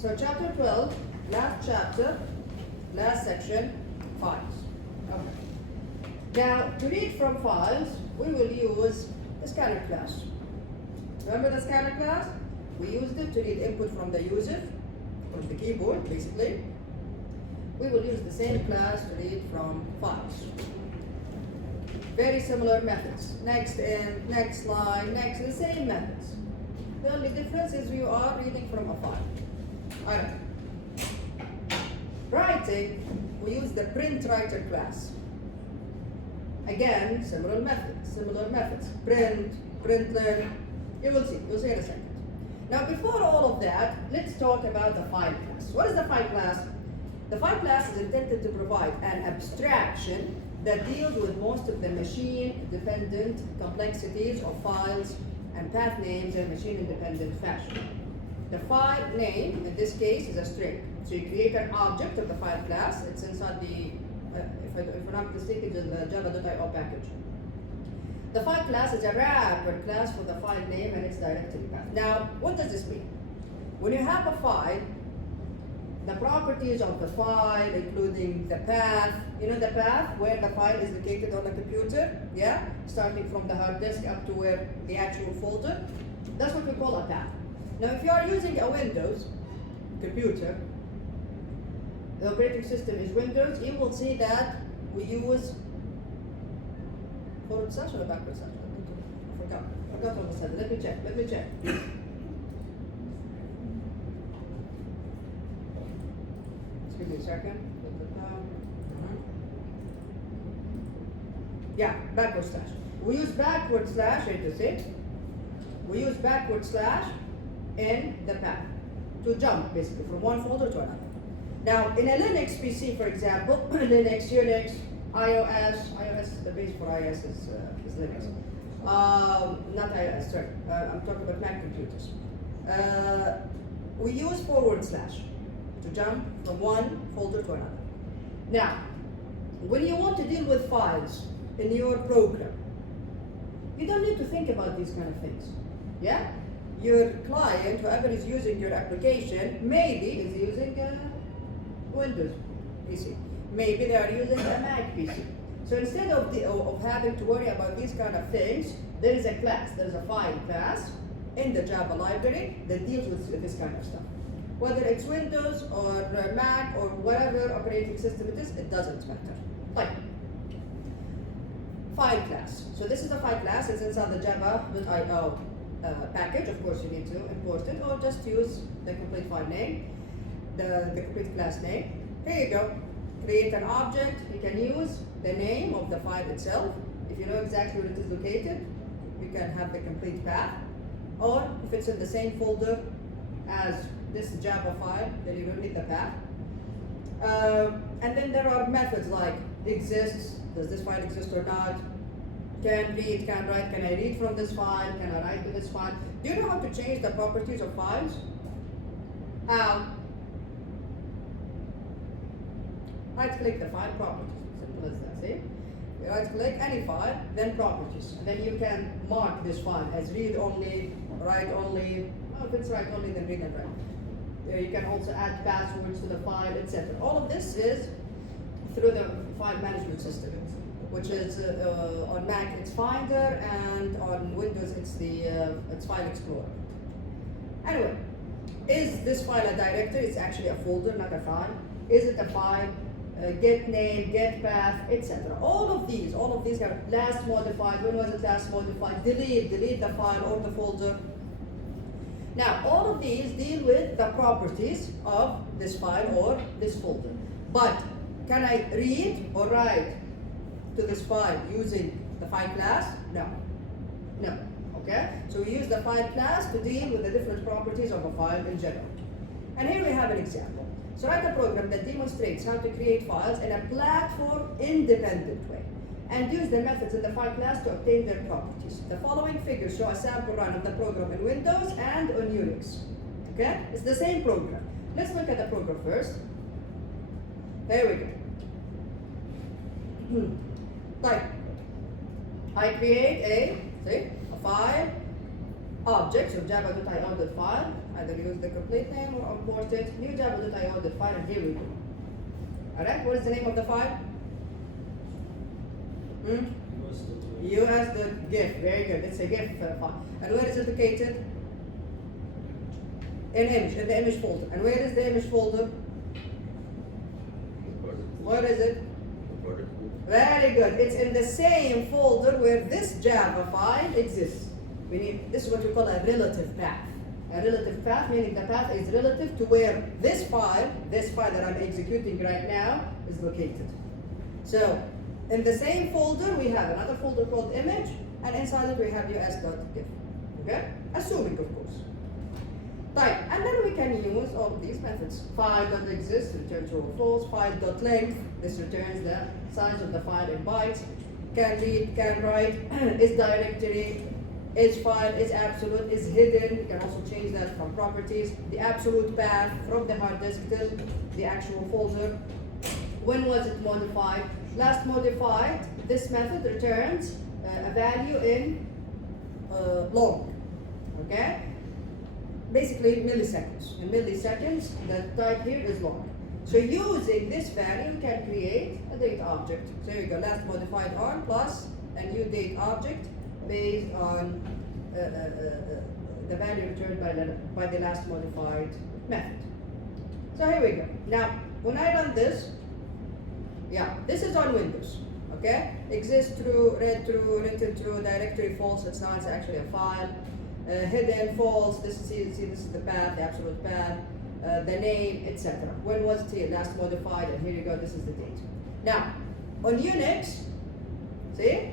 So chapter 12, last chapter, last section, files. Okay. Now, to read from files, we will use the scanner class. Remember the scanner class? We used it to read input from the user, from the keyboard, basically. We will use the same class to read from files. Very similar methods. Next in, next line, next, the same methods. The only difference is you are reading from a file. Alright. Writing, we use the print writer class. Again, similar methods. Print, println, you will see in a second. Now before all of that, let's talk about the file class. What is the file class? The file class is intended to provide an abstraction that deals with most of the machine-dependent complexities of files and path names in machine-independent fashion. The file name, in this case, is a string. So you create an object of the file class. It's inside the, if I'm not mistaken, it's in the java.io package. The file class is a wrapper class for the file name and its directory path. Now, what does this mean? When you have a file, the properties of the file, including the path, you know the path where the file is located on the computer, yeah? Starting from the hard disk up to where the actual folder. That's what we call a path. Now, if you are using a Windows computer, the operating system is Windows, you will see that we use forward slash or backward slash? I forgot what was said. Let me check. Give me a second. Yeah, backward slash. We use backward slash, we use backward slash in the path to jump basically from one folder to another. Now, in a Linux PC, for example, Linux, Unix, iOS, the base for iOS is Linux. Not iOS, sorry. I'm talking about Mac computers. We use forward slash to jump from one folder to another. Now, when you want to deal with files in your program, you don't need to think about these kind of things. Yeah? Your client, whoever is using your application, maybe is using a Windows PC. Maybe they are using a Mac PC. So instead of having to worry about these kind of things, there is a class, there is a file class in the Java library that deals with this kind of stuff. Whether it's Windows or Mac or whatever operating system it is, it doesn't matter. Fine. File class. So this is a file class. It's inside the java.io package. Of course, you need to import it or just use the complete file name, the complete class name. Here you go. Create an object. You can use the name of the file itself. If you know exactly where it is located, you can have the complete path. Or if it's in the same folder as this Java file, then you don't need the path. And then there are methods like exists, does this file exist or not? Can read, can write, can I read from this file? Can I write to this file? Do you know how to change the properties of files? How? Right click the file properties, simple as that, see? You right click any file, then properties. And then you can mark this file as read only, write only. Oh, if it's write only, then read and write. You can also add passwords to the file, etc. All of this is through the file management system, which is on Mac it's Finder, and on Windows it's File Explorer. Anyway, is this file a directory? It's actually a folder, not a file. Is it a file? Get name, get path, etc. All of these have last modified. When was it last modified? Delete the file or the folder. Now, all of these deal with the properties of this file or this folder. But can I read or write to this file using the file class? No. Okay? So we use the file class to deal with the different properties of a file in general. And here we have an example. So write a program that demonstrates how to create files in a platform-independent way and use the methods in the file class to obtain their properties. The following figures show a sample run of the program in Windows and on Unix. Okay? It's the same program. Let's look at the program first. There we go. Right. I create a file objects of java.io.file, either use the complete name or import it, new java.io.file, and here we go. Alright, what is the name of the file? us.gif, very good, it's a GIF file. And where is it located? In the image folder. And where is the image folder? Where is it? Very good. It's in the same folder where this Java file exists. This is what we call a relative path. A relative path meaning the path is relative to where this file that I'm executing right now, is located. So, in the same folder, we have another folder called image, and inside it we have us.gif. Okay? Assuming, of course. Right, and then we can use all of these methods. File.exist returns true or false. File.length, this returns the size of the file in bytes. Can read, can write, is directory, is file, is absolute, is hidden. You can also change that from properties. The absolute path from the hard disk to the actual folder. When was it modified? Last modified, this method returns a value in long. Okay? Basically milliseconds. In milliseconds, the type here is long. So using this value, you can create a date object. So here we go, last modified on plus a new date object based on the value returned by the last modified method. So here we go. Now, when I run this, yeah, this is on Windows. Okay? Exists true, read true, written true, directory false, it's not, it's actually a file. Hidden, false, this is the path, the absolute path, the name, etc. When was it here? Last modified, and here you go, this is the date. Now, on Unix, see?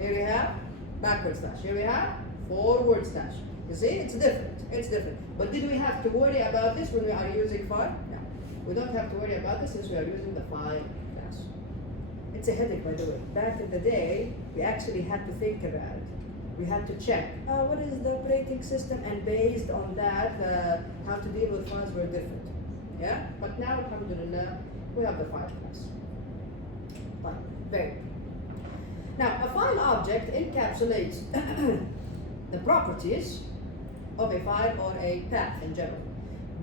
Here we have backward slash. Here we have forward slash. You see? It's different. It's different. But did we have to worry about this when we are using file? No. We don't have to worry about this since we are using the file class. It's a headache, by the way. Back in the day, we actually had to think about it. We had to check, what is the operating system, and based on that, how to deal with files were different. Yeah? But now, alhamdulillah, we have the file class. Fine. Very good. Now, a file object encapsulates the properties of a file or a path in general,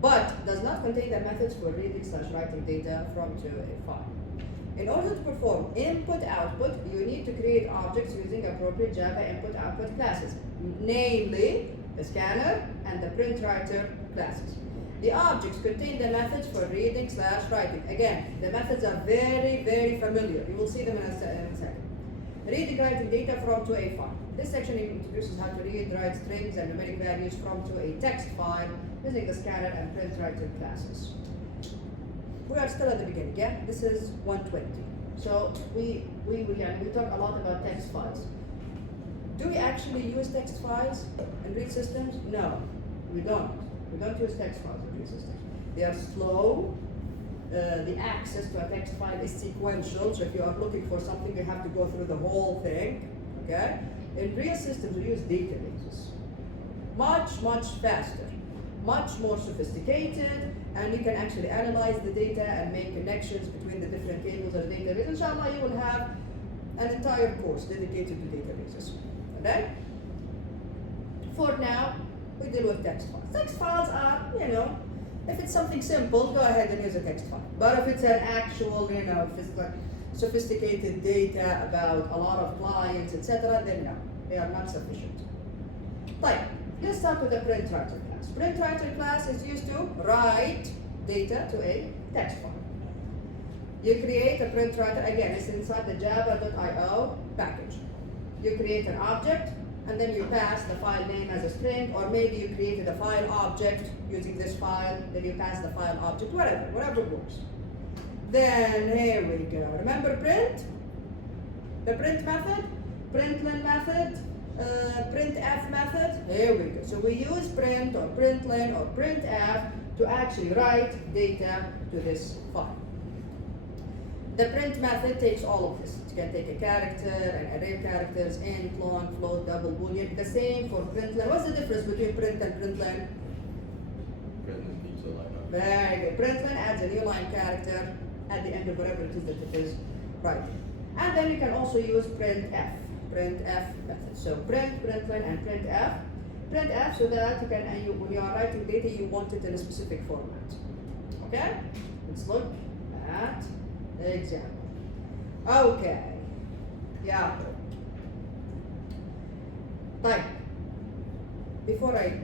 but does not contain the methods for reading/writing data from to a file. In order to perform input-output, you need to create objects using appropriate Java input-output classes, namely the scanner and the printwriter classes. The objects contain the methods for reading/writing. Again, the methods are very, very familiar. You will see them in a second. Reading, writing data from to a file. This section introduces how to read, write strings and numeric values from to a text file using the scanner and printwriter classes. We are still at the beginning, yeah? This is 120. So we talk a lot about text files. Do we actually use text files in read systems? No, we don't. We don't use text files in read systems. They are slow. The access to a text file is sequential. So if you are looking for something, you have to go through the whole thing, okay? In real systems, we use databases. Much, much faster, much more sophisticated, and you can actually analyze the data and make connections between the different tables of the database. Inshallah, you will have an entire course dedicated to databases. Okay? For now, we deal with text files. Text files are, if it's something simple, go ahead and use a text file. But if it's an actual, sophisticated data about a lot of clients, etc., then no, they are not sufficient. Right. Let's start with the printwriter class. Printwriter class is used to write data to a text file. You create a printwriter, again, it's inside the java.io package. You create an object, and then you pass the file name as a string, or maybe you created a file object using this file, then you pass the file object, whatever works. Then here we go. Remember print? The print method, println method, printf method. Here we go. So we use print or println or printf to actually write data to this file. The print method takes all of this. It can take a character, an array of characters, int, long, float, double, boolean. The same for println. What's the difference between print and println? Very good. Println adds a new line character at the end of whatever it is that it is writing. And then you can also use printf method. So print, println, and printf. printf so that you can, when you are writing data, you want it in a specific format. Okay? Let's look at the example. Okay. Yeah. Right. Before I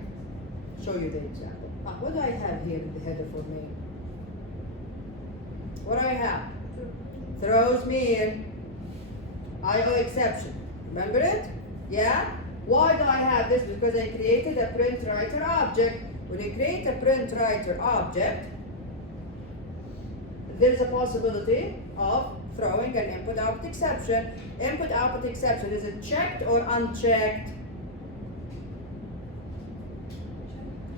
show you the example, what do I have here in the header for main? What do I have? Throws me in IO exception. Remember it? Yeah? Why do I have this? Because I created a print writer object. When you create a print writer object, there's a possibility of throwing an input-output exception. Input-output exception, is it checked or unchecked?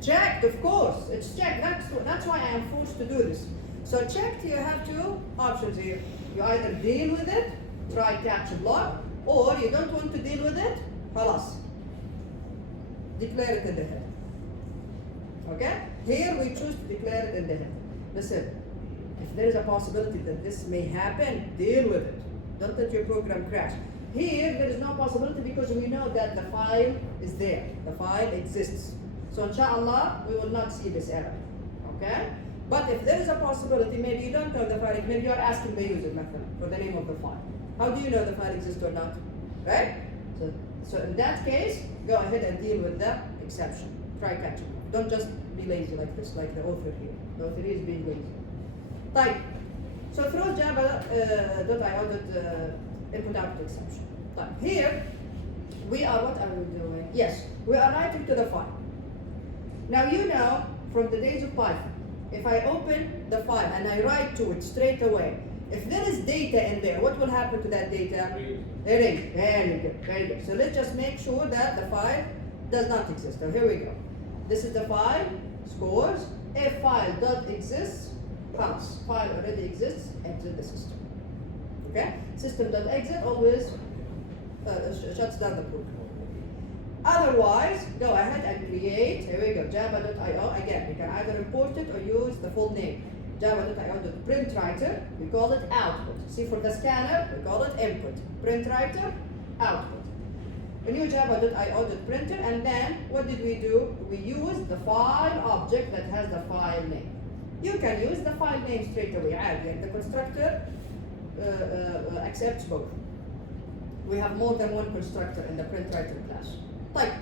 Checked, of course. It's checked. That's why I am forced to do this. So checked, you have two options here. You either deal with it, try catch and block, or you don't want to deal with it, خلاص. Declare it in the head. Okay? Here we choose to declare it in the head. Listen, if there is a possibility that this may happen, deal with it. Don't let your program crash. Here, there is no possibility because we know that the file is there. The file exists. So inshallah, we will not see this error. Okay? But if there is a possibility, maybe you don't know the file, maybe you are asking the user method for the name of the file. How do you know the file exists or not? Right? So in that case, go ahead and deal with the exception. Try catching up. Don't just be lazy like this, like the author here. The author is being lazy. Type. So throw java.io input output exception. Type. Here, we are, what are we doing? Yes, we are writing to the file. Now you know from the days of Python, if I open the file and I write to it straight away, if there is data in there, what will happen to that data? Erase. Very good, very good. So let's just make sure that the file does not exist. So here we go. This is the file, scores. If file does exist, counts. File already exists, exit the system. Okay? System.exit always shuts down the program. Otherwise, go ahead and create, here we go, java.io. Again, you can either import it or use the full name. Java.io.printWriter, we call it output. See, for the scanner, we call it input. PrintWriter, output. A new java.io.printer, and then what did we do? We used the file object that has the file name. You can use the file name straight away. The constructor accepts both. We have more than one constructor in the PrintWriter class. Type.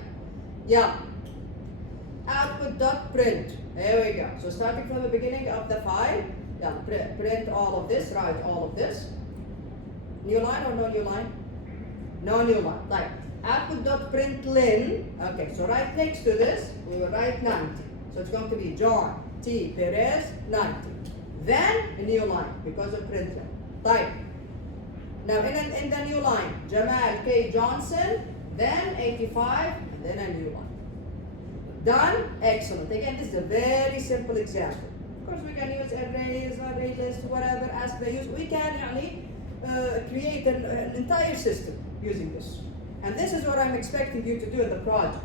Yeah. Output.print. There we go. So starting from the beginning of the file, yeah, print all of this, write all of this. New line or no new line? No new line. Type. Output.println. Okay, so right next to this, we will write 90. So it's going to be John T. Perez 90. Then a new line because of println. Type. Now in the new line, Jamal K. Johnson, then 85, and then a new one. Done? Excellent. Again, this is a very simple example. Of course, we can use arrays, array list, whatever, ask the user. We can create an entire system using this. And this is what I'm expecting you to do in the project.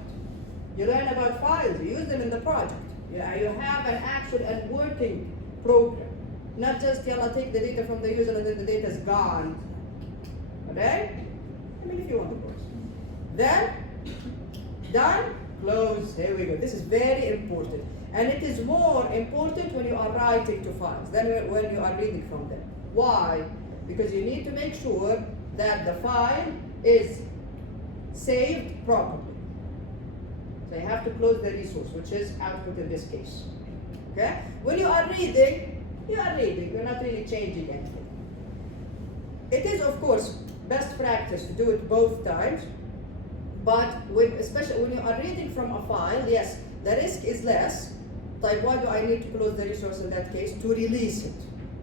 You learn about files, you use them in the project. You have an actual and working program. Not just, take the data from the user and then the data is gone. Okay? I mean, if you want, of course. Then, done, close, here we go. This is very important. And it is more important when you are writing to files than when you are reading from them. Why? Because you need to make sure that the file is saved properly. So you have to close the resource, which is output in this case. Okay? When you are reading, you're not really changing anything. It is, of course, best practice to do it both times. But especially when you are reading from a file, yes, the risk is less. Like, why do I need to close the resource in that case? To release it.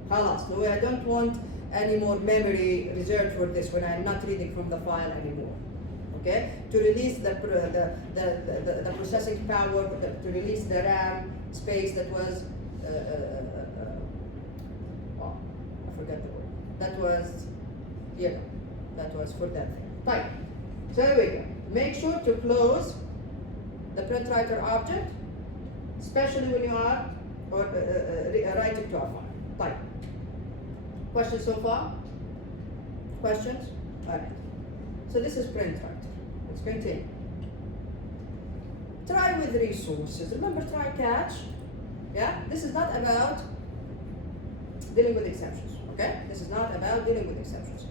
Halas. No, I don't want any more memory reserved for this when I'm not reading from the file anymore. Okay? To release the processing power, to release the RAM space that was, I forgot the word. That was for that thing. Fine. So here we go. Make sure to close the PrintWriter object, especially when you are writing to a file. Fine. Questions so far? Questions? All right. So this is PrintWriter. Let's continue. Try with resources. Remember try catch? Yeah? This is not about dealing with exceptions. Okay? This is not about dealing with exceptions.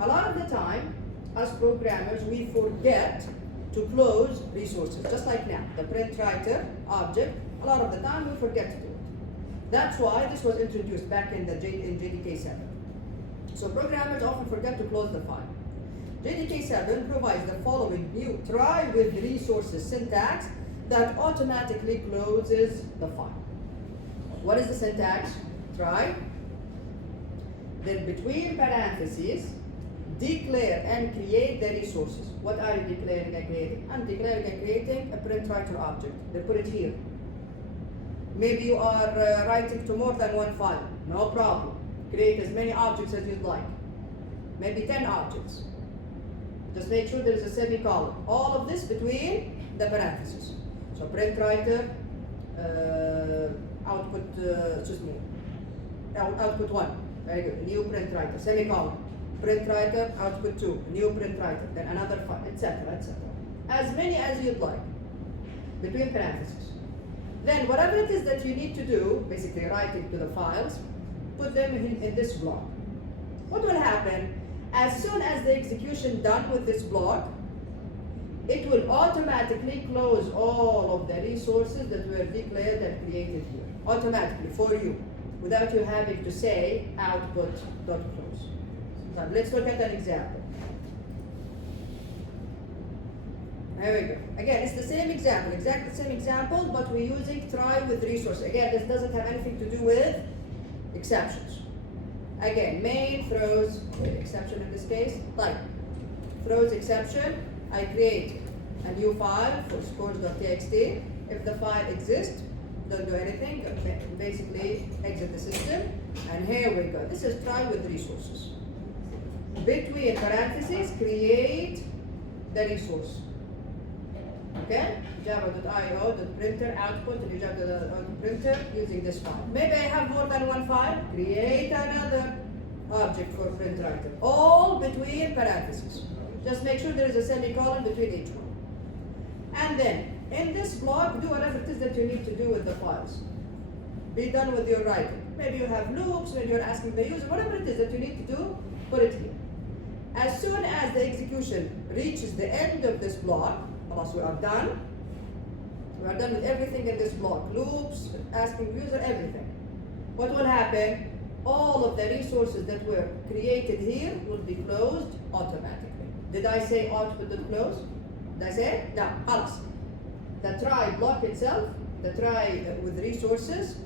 A lot of the time, as programmers, we forget to close resources. Just like now, the print writer object, a lot of the time we forget to do it. That's why this was introduced back in JDK 7. So programmers often forget to close the file. JDK 7 provides the following new try with resources syntax that automatically closes the file. What is the syntax? Try, then between parentheses, declare and create the resources. What are you declaring and creating? I'm declaring and creating a print writer object. They put it here. Maybe you are writing to more than one file. No problem. Create as many objects as you'd like. Maybe 10 objects. Just make sure there is a semicolon. All of this between the parentheses. So print writer, output, output 1. Very good. New print writer, semicolon. Print writer, output 2. New print writer. Then another file, etc., etc. As many as you'd like. Between parentheses. Then whatever it is that you need to do, basically writing to the files, put them in this block. What will happen? As soon as the execution done with this block, it will automatically close all of the resources that were declared and created here. Automatically, for you, without you having to say output.close. So let's look at an example. There we go. Again, it's the same example, exactly the same example, but we're using try with resource. Again, this doesn't have anything to do with exceptions. Again, main throws exception in this case, like throws exception. I create a new file for scores.txt. If the file exists, don't do anything, basically exit the system, and here we go. This is try with resources. Between parentheses, create the resource. Okay? Java.io.printer output and Java.printer using this file. Maybe I have more than one file. Create another object for print writer. All between parentheses. Just make sure there is a semicolon between each one. And then, in this block, do whatever it is that you need to do with the files. Be done with your writing. Maybe you have loops, maybe you're asking the user, whatever it is that you need to do, put it here. As soon as the execution reaches the end of this block, we are done. We are done with everything in this block. Loops, asking the user, everything. What will happen? All of the resources that were created here will be closed automatically. Did I say output.close? Did I say it? No, خلاص. The try block itself, the try with resources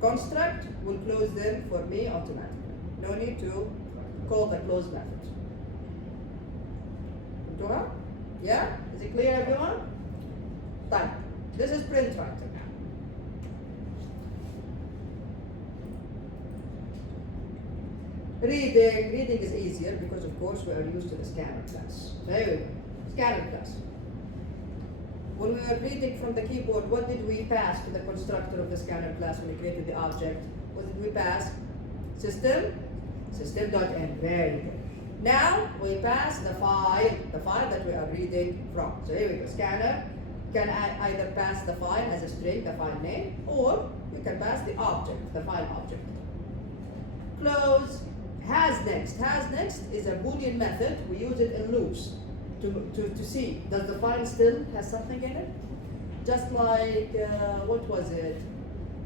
construct will close them for me automatically. No need to call the close method. Yeah? Is it clear, everyone? Done. This is print writer now. Reading is easier because, of course, we are used to the scanner class. There we go. Scanner class. When we were reading from the keyboard, what did we pass to the constructor of the scanner class when we created the object? What did we pass? System? System.end. Very good. Now we pass the file that we are reading from. So here we go. Scanner can either pass the file as a string, the file name, or you can pass the object, the file object. Close. Has next. Has next is a Boolean method. We use it in loops to see, does the file still has something in it? Just like, what was it?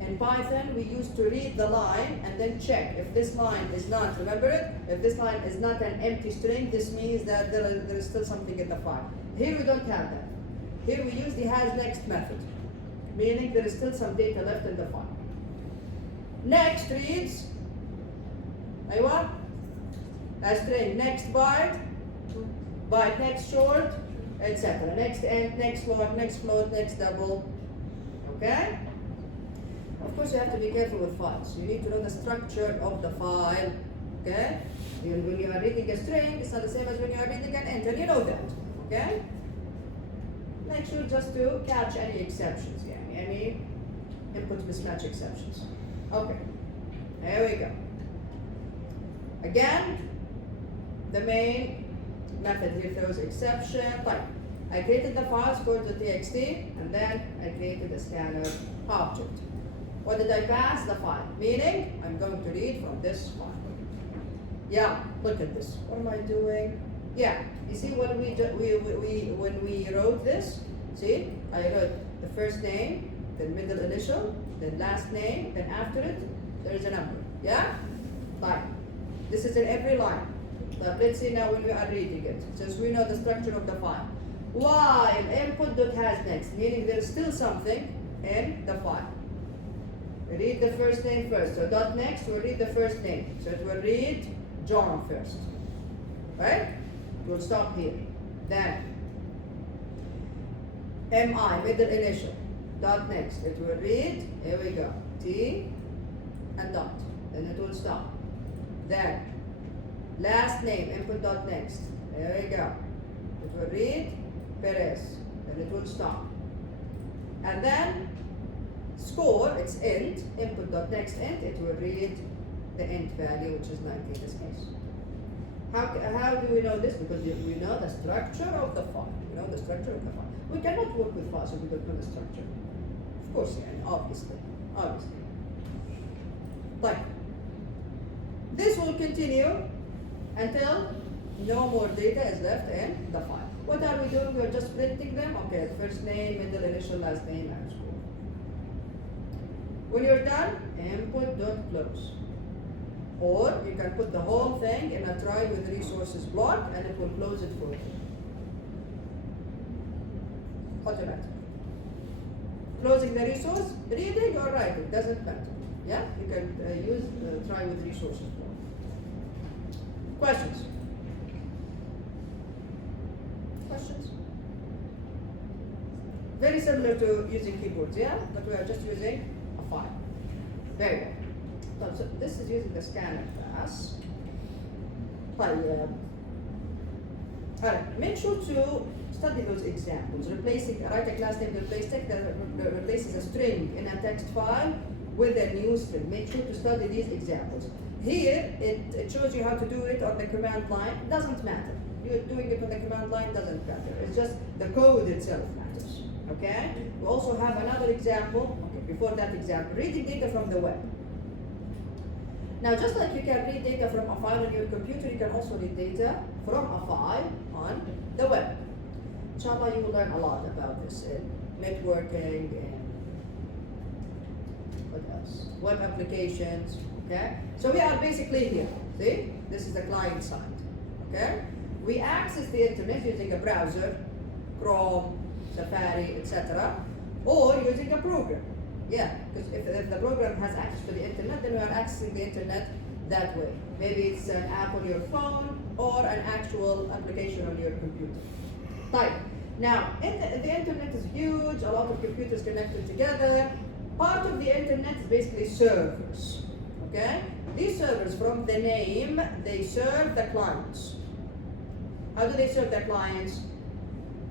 In Python, we used to read the line and then check if this line is not, remember it? If this line is not an empty string, this means that there is still something in the file. Here we don't have that. Here we use the has next method, meaning there is still some data left in the file. Next reads, aywa, a string, next byte, byte next short, etc. Next end, next float, next double. Okay? Of course, you have to be careful with files. You need to know the structure of the file. Okay? When you are reading a string, it's not the same as when you are reading an int, and you know that. Okay? Make sure just to catch any exceptions, any input mismatch exceptions. Okay. There we go. Again, the main method here throws exception. Fine. I created the file score.txt, and then I created a scanner object. What did I pass? The file. Meaning, I'm going to read from this file. Yeah, look at this. What am I doing? Yeah, you see when we wrote this, see, I wrote the first name, then middle initial, then last name, then after it, there's a number. Yeah? Fine. This is in every line. But let's see now when we are reading it, since we know the structure of the file. While input.has next, meaning there's still something in the file. We read the first name first. So dot next, we'll read the first name. So it will read John first. Right? We'll stop here. Then MI, middle initial. Dot next. It will read, here we go, T and dot. Then it will stop. Then last name, input dot next. There we go. It will read Perez. Then it will stop. And then score, it's int, input dot next int, it will read the int value, which is 90 in this case. How do we know this? Because we know the structure of the file. We know the structure of the file. We cannot work with files if we don't know the structure. Of course, yeah, obviously. Like, this will continue until no more data is left in the file. What are we doing? We're just printing them. Okay, first name, middle initial, last name, and score. When you're done, input.close. Or you can put the whole thing in a try with resources block and it will close it for you. Automatic. Closing the resource, reading or writing, doesn't matter. Yeah, you can use try with resources block. Questions? Questions? Very similar to using keyboards, yeah? But we are just using a file. Very good. So this is using the scanner class. Alright, make sure to study those examples. Write a class name replace text that replaces a string in a text file with a new string. Make sure to study these examples. Here, it shows you how to do it on the command line. It doesn't matter. You're doing it on the command line, doesn't matter. It's just the code itself matters. Okay? We also have another example. Okay, before that example, reading data from the web. Now, just like you can read data from a file on your computer, you can also read data from a file on the web. Inshallah, you will learn a lot about this in networking and what else? Web applications. Okay? So we are basically here. See? This is the client side. Okay? We access the internet using a browser, Chrome, Safari, etc., or using a program. Yeah, because if the program has access to the internet, then we are accessing the internet that way. Maybe it's an app on your phone or an actual application on your computer. Type. Now, the internet is huge, a lot of computers connected together. Part of the internet is basically servers. Okay? These servers, from the name, they serve the clients. How do they serve the clients?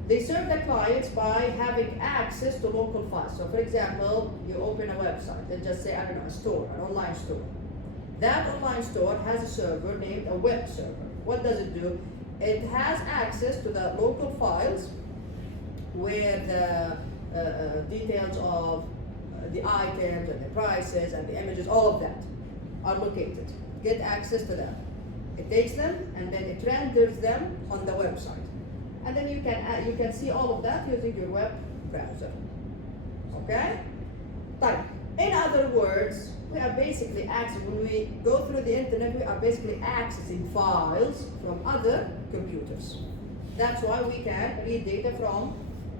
They serve the clients by having access to local files. So for example, you open a website and just say, I don't know, a store, an online store. That online store has a server named a web server. What does it do? It has access to the local files where the details of the items and the prices and the images, all of that are located. Get access to them. It takes them and then it renders them on the website. And then you can see all of that using your web browser. Okay? But in other words, we are basically accessing, when we go through the internet, we are basically accessing files from other computers. That's why we can read data from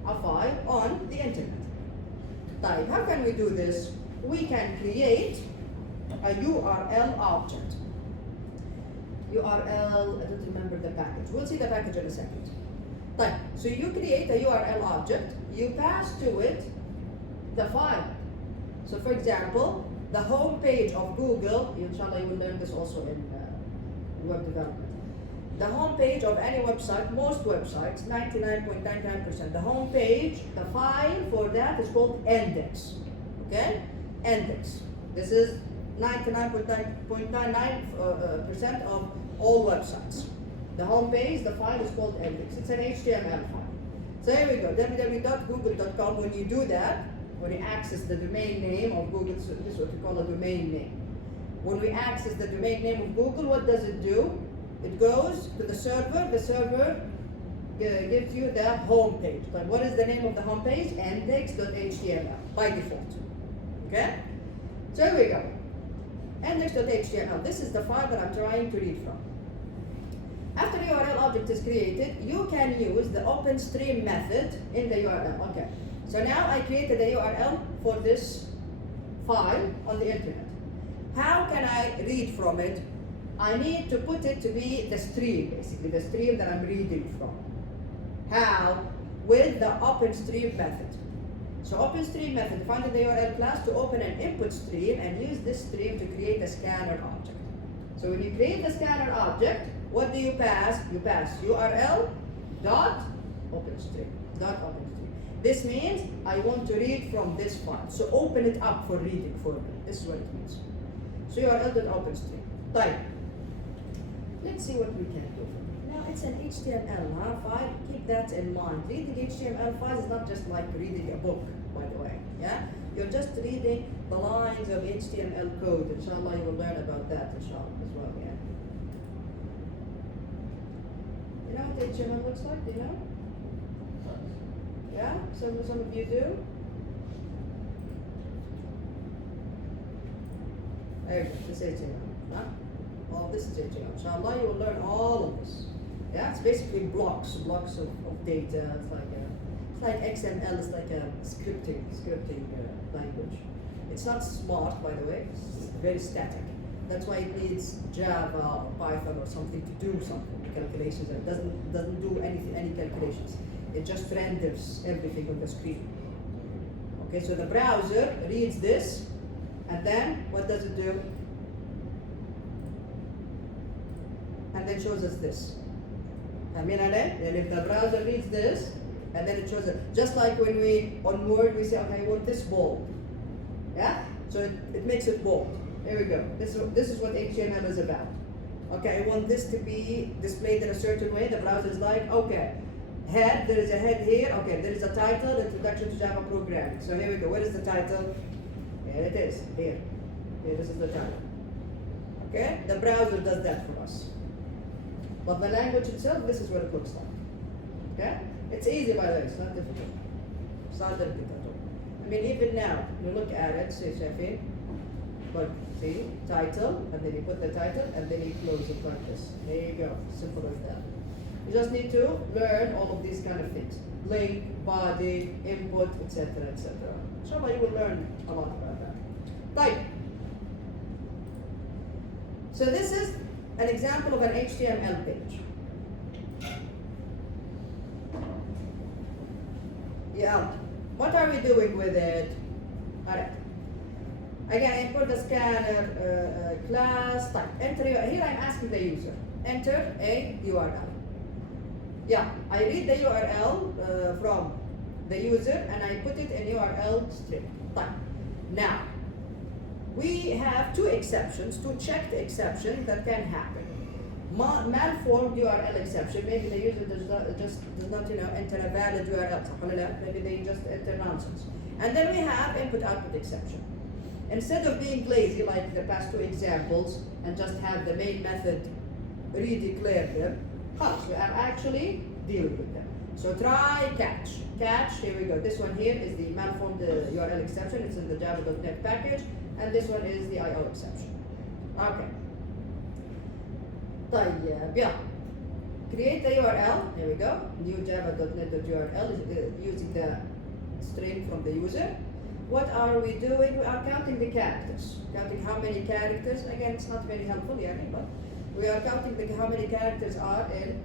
a file on the internet. Type. How can we do this? We can create a URL object. URL, I don't remember the package. We'll see the package in a second. Right. So you create a URL object, you pass to it the file. So for example, the home page of Google, inshallah you will learn this also in web development. The home page of any website, most websites, 99.99%, the home page, the file for that is called index. Okay? Index. This is 99.99% of all websites. The home page, the file is called index. It's an HTML file. So here we go, www.google.com. When you do that, when you access the domain name of Google, so this is what we call a domain name. When we access the domain name of Google, what does it do? It goes to the server gives you the home page. But what is the name of the home page? index.html by default. Okay? So here we go. Index.html. This is the file that I'm trying to read from. After the URL object is created, you can use the OpenStream method in the URL. Okay. So now I created a URL for this file on the internet. How can I read from it? I need to put it to be the stream, basically, the stream that I'm reading from. How? With the OpenStream method. So OpenStream method, define the URL class to open an input stream and use this stream to create a scanner object. So when you create the scanner object, what do you pass? You pass URL dot OpenStream. This means I want to read from this file. So open it up for reading for me. This is what it means. So URL.OpenStream. Type. Let's see what we can do. Now it's an HTML file. Keep that in mind. Reading HTML files is not just like reading a book, by the way. Yeah? You're just reading the lines of HTML code. Inshallah, you will learn about that, inshallah, as well. Yeah? You know what HTML looks like? Do you know? Yeah? Some of you do? There you go. This is HTML. Huh? All this is HTML. Inshallah, you will learn all of this. Yeah? It's basically blocks of data. It's like XML. It's like a scripting language. It's not smart, by the way. It's very static. That's why it needs Java or Python or something to do something. Calculations. It doesn't do any calculations. It just renders everything on the screen. Okay, so the browser reads this, and then what does it do? And then shows us this. And if the browser reads this, and then it shows it, just like when we on Word we say, okay, I want this bold. Yeah? So it makes it bold. There we go. This is what HTML is about. Okay, I want this to be displayed in a certain way. The browser is like, okay, head, there is a head here. Okay, there is a title, Introduction to Java Programming. So here we go. Where is the title? Here it is. Here, this is the title. Okay, the browser does that for us. But the language itself, this is what it looks like. Okay, it's easy, by the way. It's not difficult. It's not difficult at all. I mean, even now, you look at it. Say, Shafi. Look, see, title, and then you put the title, and then you close it like this. There you go, simple as that. You just need to learn all of these kind of things. Link, body, input, etc., etc. Inshallah, you will learn a lot about that. Type. So this is an example of an HTML page. Yeah, what are we doing with it? All right. Again, import the scanner class, type, enter, here I'm asking the user, enter a URL. Yeah, I read the URL from the user and I put it in URL string, type. Now, we have two checked exceptions that can happen. Malformed URL exception, maybe the user does not enter a valid URL, maybe they just enter nonsense. And then we have input-output exception. Instead of being lazy like the past two examples and just have the main method redeclare them, we are actually dealing with them. So try catch. Catch, here we go. This one here is the malformed URL exception. It's in the java.net package. And this one is the IO exception. Okay. Yeah. Create the URL. Here we go. New java.net.url is using the string from the user. What are we doing? We are counting the characters. Counting how many characters. Again, it's not very helpful, but we are counting how many characters are in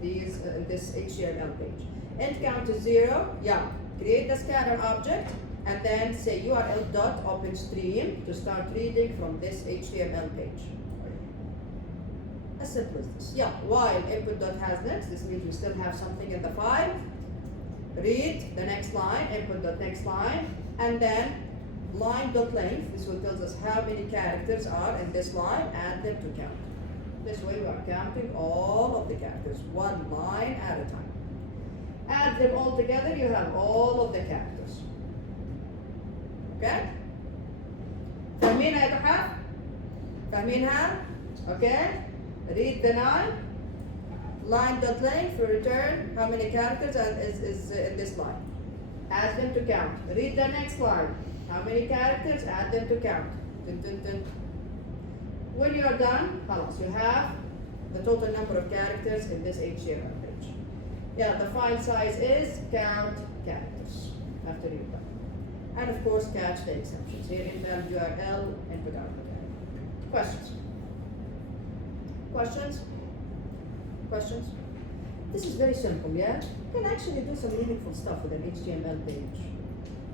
this HTML page. Int count is 0. Yeah. Create the scanner object and then say URL.OpenStream to start reading from this HTML page. As simple as this. Yeah. While input.hasNext, this means we still have something in the file. Read the next line, input.next line, and then line.length. This will tell us how many characters are in this line, add them to count. This way we are counting all of the characters, one line at a time. add them all together, you have all of the characters. Okay? فاهمينها يا تحف؟ فاهمينها؟ Okay? Read the 9. Line.length will return how many characters is in this line. Add them to count. Read the next line. How many characters? Add them to count. Dun, dun, dun. When you are done, خلاص, you have the total number of characters in this HTML page. Yeah, the file size is count characters after you're done. And of course, catch the exceptions. Here invalid URL, input output. Questions? Questions? Questions? This is very simple, yeah? You can actually do some meaningful stuff with an HTML page.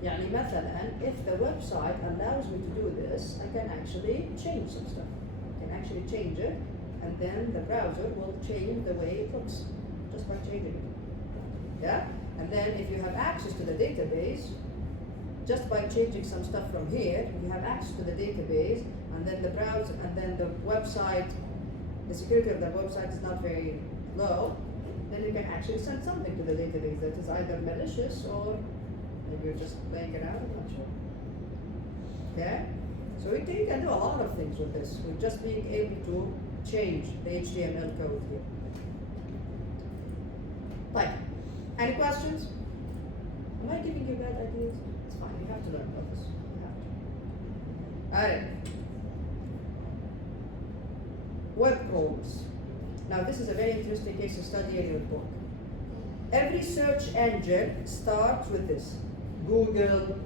يعني مثلا, if the website allows me to do this, I can actually change some stuff. I can actually change it, and then the browser will change the way it looks, just by changing it. Yeah? And then if you have access to the database, just by changing some stuff from here, you have access to the database, and then the browser, and then the website, the security of the website is not very low, then you can actually send something to the database that is either malicious or maybe you're just playing it out, I'm not sure. Okay? So you can do a lot of things with this, with just being able to change the HTML code here. Like, any questions? Am I giving you bad ideas? It's fine, you have to learn about this. You have to. Alright. Web crawlers. Now this is a very interesting case study in your book. Every search engine starts with this. Google.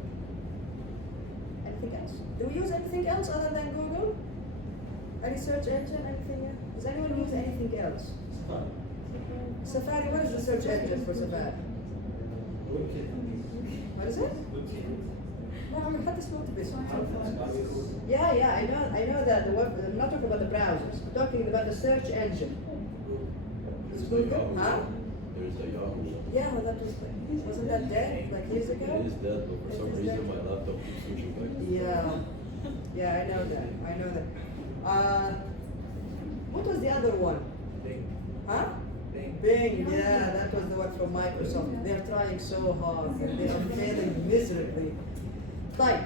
Anything else? Do we use anything else other than Google? Any search engine? Anything else? Does anyone use anything else? Safari. What is the search engine for Safari? What is it? No, I'm not this. Yeah, I know that the web. I'm not talking about the browsers. I'm talking about the search engine. Is Google? Huh? There's a Yahoo. Yeah, well, wasn't that dead like years ago? It is dead, but for some reason my laptop keeps switching back to Yeah, I know that. I know that. What was the other one? Bing. Huh? Bing. Yeah, that was the one from Microsoft. They're trying so hard and they are failing miserably. Right.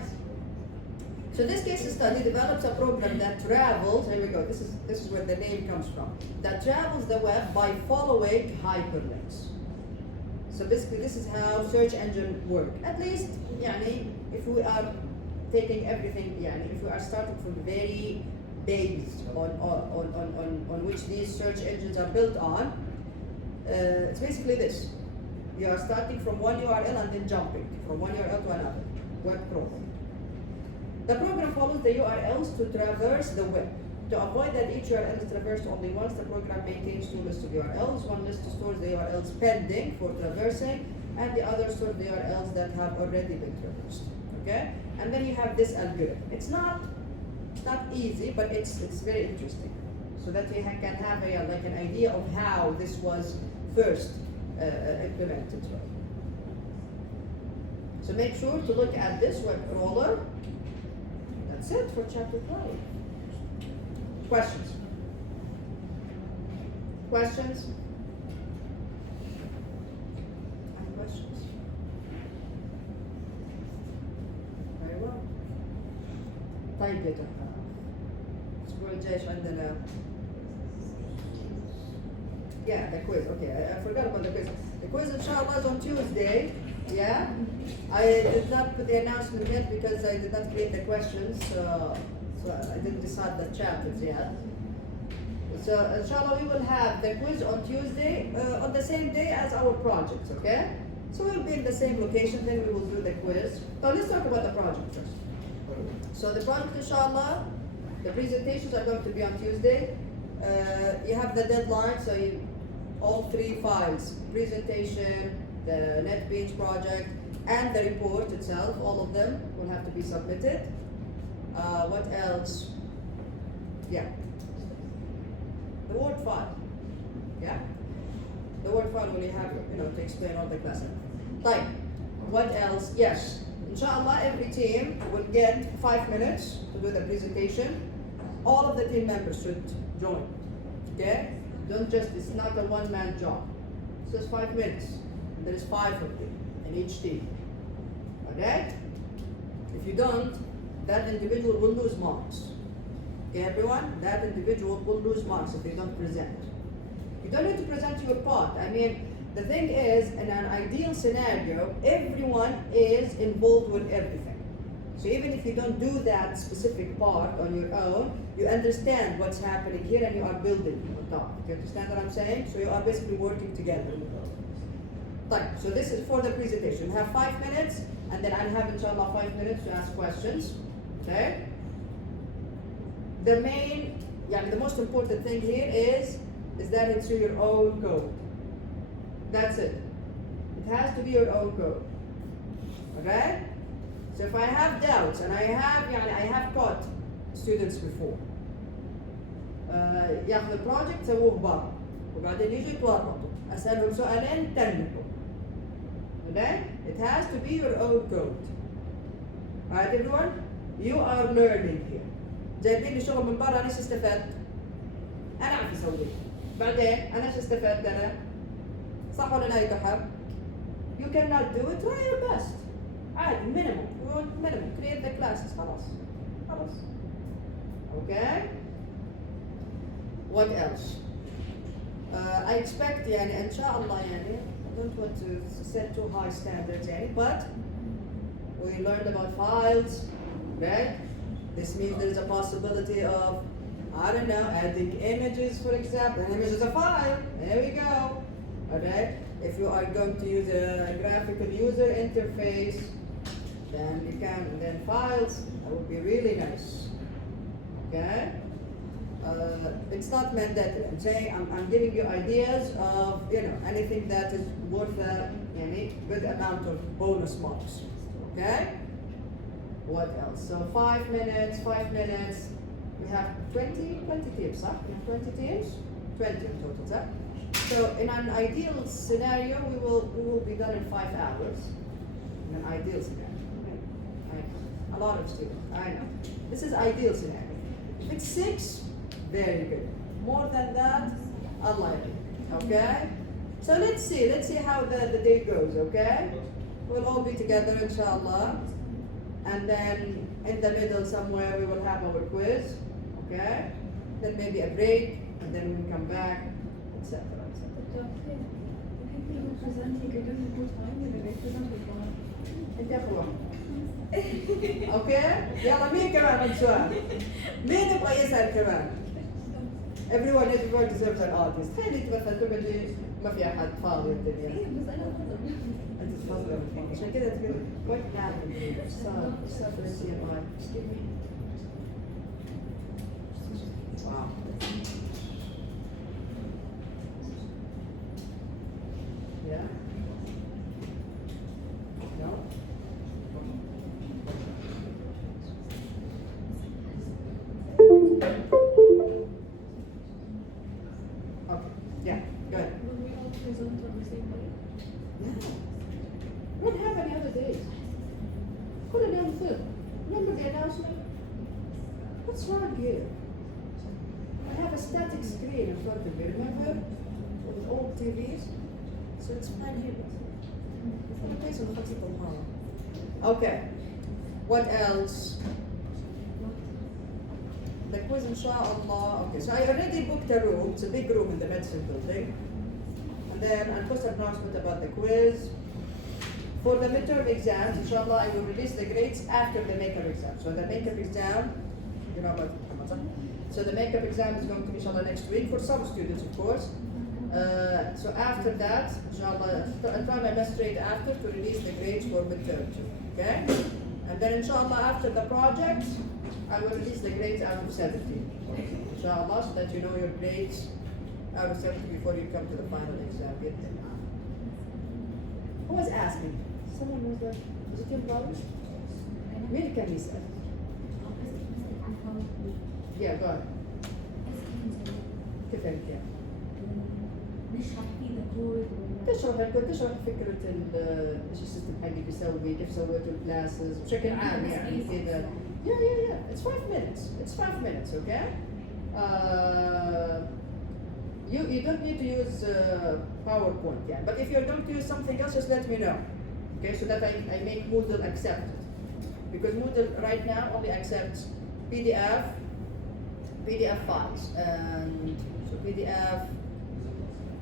So this case study develops a program that travels, here we go, this is where the name comes from, that travels the web by following hyperlinks. So basically this is how search engine work. At least, يعني, if we are taking everything, يعني, if we are starting from very base on which these search engines are built on, it's basically this. You are starting from one URL and then jumping from one URL to another. Web crawling. The program follows the URLs to traverse the web. To avoid that each URL is traversed only once, the program maintains two lists of URLs. One list stores the URLs pending for traversing, and the other stores the URLs that have already been traversed. Okay? And then you have this algorithm. It's not easy, but it's very interesting, so that you can have like an idea of how this was first implemented. So make sure to look at this web crawler. That's it for chapter 12. Questions? Questions? Any questions? Very well. طيب يا جماعة. الأسبوع الجاي إيش عندنا؟ Yeah, the quiz. Okay, I forgot about the quiz. The quiz inshallah is on Tuesday. Yeah, I did not put the announcement yet because I did not create the questions, so I didn't decide the chapters yet. So inshallah we will have the quiz on Tuesday on the same day as our projects. Okay, so we'll be in the same location. Then we will do the quiz. So let's talk about the project first. So the project inshallah, the presentations are going to be on Tuesday. You have the deadline, so all three files, presentation, the NetBeans project, and the report itself, all of them will have to be submitted. What else? Yeah. The Word file. Yeah? The Word file will have, to explain all the classes. Like, what else? Yes. Inshallah, every team will get 5 minutes to do the presentation. All of the team members should join. Okay? Don't just, it's not a one-man job. It's just 5 minutes. and there is 5 of them in each team. Okay? If you don't, that individual will lose marks. Okay, everyone? That individual will lose marks if you don't present. You don't need to present your part. I mean, the thing is, in an ideal scenario, everyone is involved with everything. So even if you don't do that specific part on your own, you understand what's happening here and you are building on top. You understand what I'm saying? So you are basically working together. Right, so this is for the presentation. You have 5 minutes, and then I'll have inshallah 5 minutes to ask questions. Okay? The most important thing here is that it's your own code. That's it. It has to be your own code. Okay? So if I have doubts, and I have taught students before, ياخذ البروجكت سووه برا وبعدين يجوا يتورطوا اسالهم سؤالين تنبوا. Okay? It has to be your own code. Alright everyone? You are learning here. جايبين لي شغل من برا، انا ايش استفدت؟ انا اعرف اسويه. بعدين انا ايش استفدت انا؟ صح ولا لا يا كحب؟ You cannot do it, try your best. عادي minimum. We want minimum. Create the classes. خلاص. Okay? What else? I expect إن شاء الله I don't want to set too high standards but we learned about files, right? This means there is a possibility of, I don't know, adding images, for example. An image is a file. There we go. Okay? If you are going to use a graphical user interface, then you can, and then files, that would be really nice. Okay? It's not mandatory. I'm saying I'm giving you ideas of anything that is worth a good amount of bonus marks. Okay? What else? So 5 minutes, 5 minutes. We have 20 teams, huh? We have 20 teams? 20 in total, huh? So in an ideal scenario, we will be done in 5 hours. In an ideal scenario. A lot of students, I know. This is ideal scenario. If it's 6, very good. More than that, unlikely. Okay? So let's see how the day goes, okay? We'll all be together inshallah. And then in the middle somewhere we will have our quiz, okay? Then maybe a break, and then we come back, etc. انت اخر واحد. اوكي؟ يلا مين كمان عند سؤال؟ مين يبغى يسأل كمان؟ Everyone deserves an audience. تخيلي مثلا تقعدي ما في احد فاضي الدنيا. انت تفضل عشان كذا تقول وين نعمل صار فرنسية معي. واو. Yeah. No. Okay. Yeah. Go ahead. Will we all present on the same day? Yeah. We don't have any other days. كل يوم ثلاث. Remember the announcement? What's wrong here? I have a static screen in front of me, remember? With old TVs. So it's fine here. Okay. What else? The quiz inshallah. Okay, so I already booked a room. It's a big room in the medicine building. And then I'll post an announcement about the quiz. For the midterm exams, inshallah, I will release the grades after the makeup exam. So the makeup exam, you know about Ramadan. So the makeup exam is going to be inshallah next week for some students, of course. So after that, inshallah, I'll try my best straight after to release the grades for midterm too. Okay? And then inshallah, after the project, I will release the grades out of 70. Inshallah, so that you know your grades out of 70 before you come to the final exam. Get them. Who was asking? Someone was like, was it your brother? Where can you say? Yeah, go ahead. كيف يعني؟ نشرح فيه الكود تشرح فكرة ايش السيستم حقي بيسوي، كيف سويتوا الكلاسز بشكل عام يعني كذا. Yeah. It's 5 minutes. It's 5 minutes, okay? You don't need to use PowerPoint, yeah. But if you're going to use something else, just let me know. Okay, so that I make Moodle accept it. Because Moodle right now only accepts PDF files, and so PDF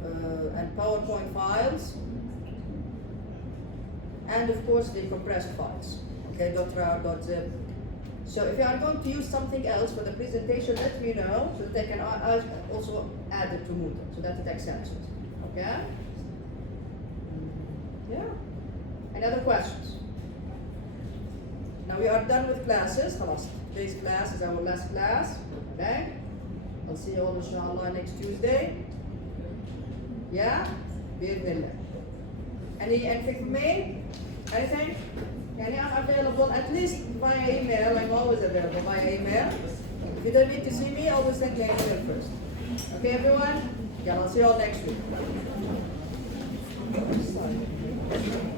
and PowerPoint files, and of course the compressed files. Okay, .rar, .zip. So if you are going to use something else for the presentation, let me know so that I can also add it to Moodle so that it accepts it. Okay? Yeah. Any other questions? Now we are done with classes. خلاص. Today's class is our last class. Okay? I'll see you all inshallah next Tuesday. Yeah? بإذن الله. Anything from me? Anything? I'm available at least via email. I'm always available via email. If you don't need to see me, always send me an email first. Okay, everyone? Yeah, I'll see you all next week. Sorry.